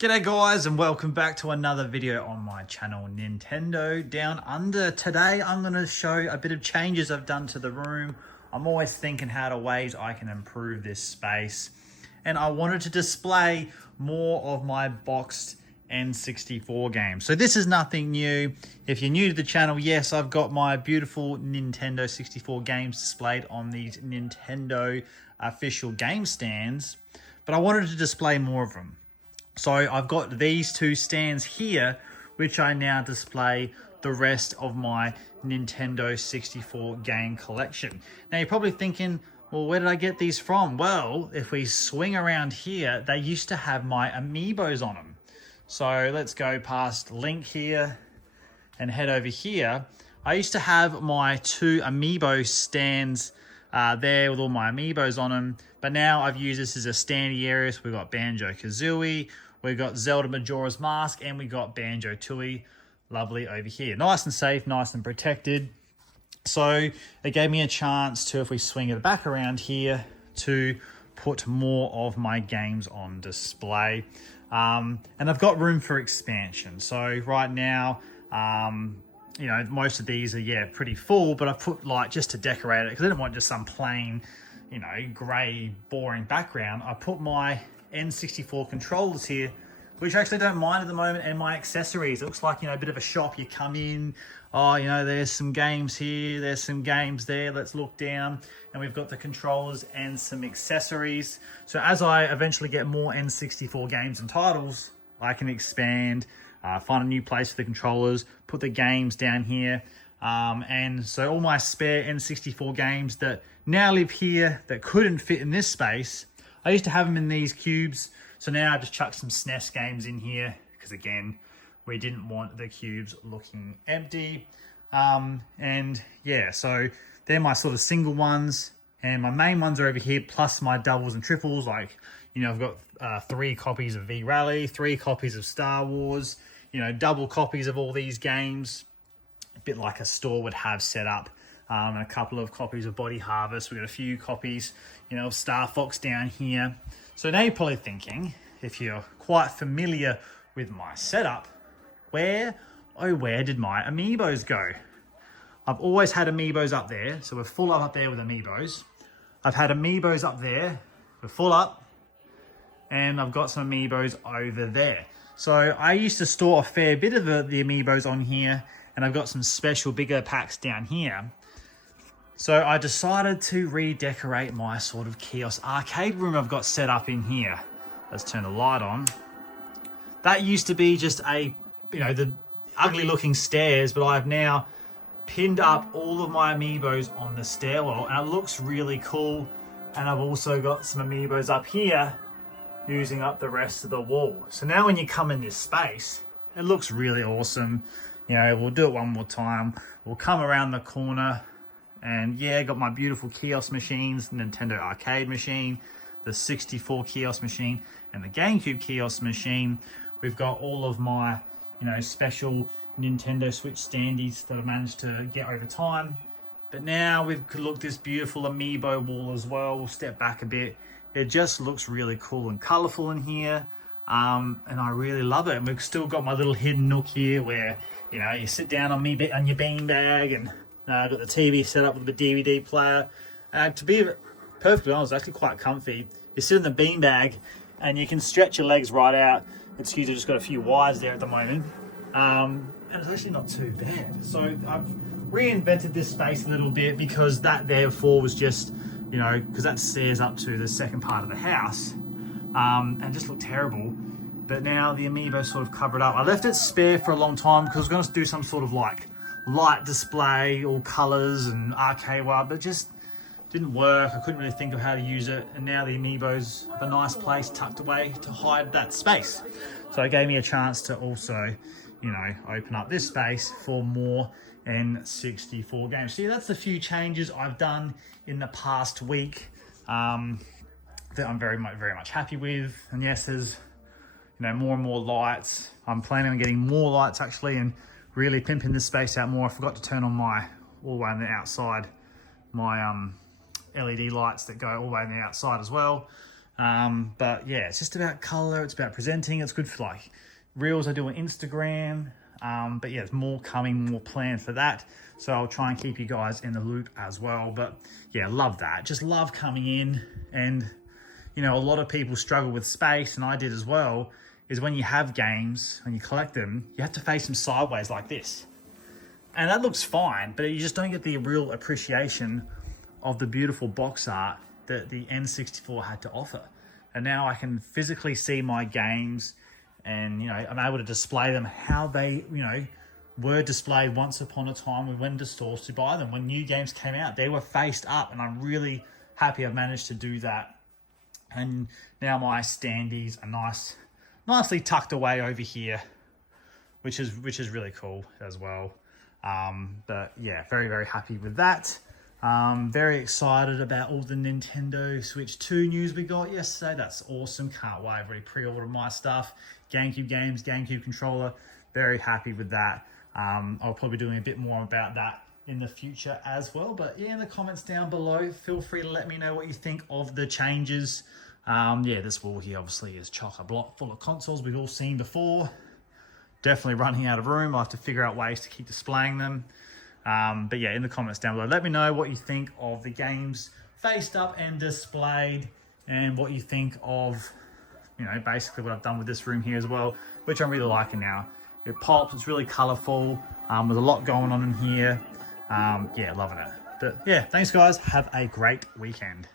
G'day guys and welcome back to another video on my channel Nintendo Down Under. Today I'm going to show a bit of changes I've done to the room. I'm always thinking how to ways I can improve this space, and I wanted to display more of my boxed N64 games. So this is nothing new. If you're new to the channel, yes, I've got my beautiful Nintendo 64 games displayed on these Nintendo official game stands, but I wanted to display more of them. So I've got these two stands here, which I now display the rest of my Nintendo 64 game collection. Now you're probably thinking, well, where did I get these from? Well, if we swing around here, they used to have my Amiibos on them. So let's go past Link here and head over here. I used to have my two Amiibo stands there with all my Amiibos on them, but now I've used this as a standy area. So we've got Banjo-Kazooie, we've got Zelda Majora's Mask, and we got Banjo-Tooie, lovely over here. Nice and safe, nice and protected. So it gave me a chance to, if we swing it back around here, to put more of my games on display. And I've got room for expansion. So right now, you know, most of these are, pretty full, but I put like, just to decorate it, because I didn't want just some plain, you know, grey, boring background. I put my N64 controllers here, which I actually don't mind at the moment, and my accessories. It looks like, you know, a bit of a shop. You come in, oh, you know, there's some games here, there's some games there. Let's look down, and we've got the controllers and some accessories. So as I eventually get more N64 games and titles, I can expand, find a new place for the controllers, put the games down here. And so all my spare N64 games that now live here that couldn't fit in this space, I used to have them in these cubes. So now I just chucked some SNES games in here, because again, we didn't want the cubes looking empty. And yeah, so they're my sort of single ones, and my main ones are over here, plus my doubles and triples. Like, you know, I've got 3 copies of V-Rally, 3 copies of Star Wars, you know, double copies of all these games, a bit like a store would have set up. And a couple of copies of Body Harvest. We've got a few copies, you know, of Star Fox down here. So now you're probably thinking, if you're quite familiar with my setup, where did my Amiibos go? I've always had Amiibos up there, so we're full up there with Amiibos. I've had Amiibos up there, we're full up, and I've got some Amiibos over there. So I used to store a fair bit of the Amiibos on here, and I've got some special bigger packs down here. So I decided to redecorate my sort of kiosk arcade room I've got set up in here. Let's turn the light on. That used to be just a, you know, the ugly looking stairs, but I've now pinned up all of my Amiibos on the stairwell, and it looks really cool. And I've also got some Amiibos up here using up the rest of the wall. So now when you come in this space, it looks really awesome. You know, we'll do it one more time. We'll come around the corner. And yeah, got my beautiful kiosk machines, Nintendo arcade machine, the 64 kiosk machine, and the GameCube kiosk machine. We've got all of my, you know, special Nintendo Switch standees that I've managed to get over time. But now we've looked this beautiful Amiibo wall as well. We'll step back a bit. It just looks really cool and colorful in here. And I really love it. And we've still got my little hidden nook here where, you know, you sit down on your beanbag, and I've got the TV set up with the DVD player. To be perfectly honest, it's actually quite comfy. You sit in the beanbag and you can stretch your legs right out. Excuse me, I've just got a few wires there at the moment. And it's actually not too bad. So I've reinvented this space a little bit, because that there before was just, you know, because that stairs up to the second part of the house. And it just looked terrible. But now the Amiibo sort of covered up. I left it spare for a long time because I was going to do some sort of like light display, all colors and arcade wire, but it just didn't work. I couldn't really think of how to use it, and now the Amiibos have a nice place tucked away to hide that space. So it gave me a chance to also, you know, open up this space for more N64 games. See, that's the few changes I've done in the past week that I'm very much happy with. And yes, there's, you know, more and more lights. I'm planning on getting more lights actually, and really pimping this space out more. I forgot to turn on my, all the way on the outside, my LED lights that go all the way on the outside as well. But yeah, it's just about color. It's about presenting. It's good for like reels I do on Instagram. But yeah, there's more coming, more planned for that. So I'll try and keep you guys in the loop as well. But yeah, love that. Just love coming in. And, you know, a lot of people struggle with space, and I did as well, is when you have games, when you collect them, you have to face them sideways like this. And that looks fine, but you just don't get the real appreciation of the beautiful box art that the N64 had to offer. And now I can physically see my games, and, you know, I'm able to display them how they, you know, were displayed once upon a time when we went to stores to buy them. When new games came out, they were faced up, and I'm really happy I've managed to do that. And now my standees are nicely tucked away over here, which is really cool as well. But yeah, very, very happy with that. Very excited about all the Nintendo Switch 2 news we got yesterday. That's awesome. Can't wait. I've already pre-ordered my stuff. GameCube games, GameCube controller. Very happy with that. I'll probably be doing a bit more about that in the future as well. But yeah, in the comments down below, feel free to let me know what you think of the changes. Yeah, this wall here obviously is chock-a-block full of consoles we've all seen before. Definitely running out of room. I'll have to figure out ways to keep displaying them. But yeah, in the comments down below, let me know what you think of the games faced up and displayed, and what you think of, you know, basically what I've done with this room here as well, which I'm really liking now. It pops, it's really colorful. There's a lot going on in here. Yeah, loving it. But yeah, thanks guys. Have a great weekend.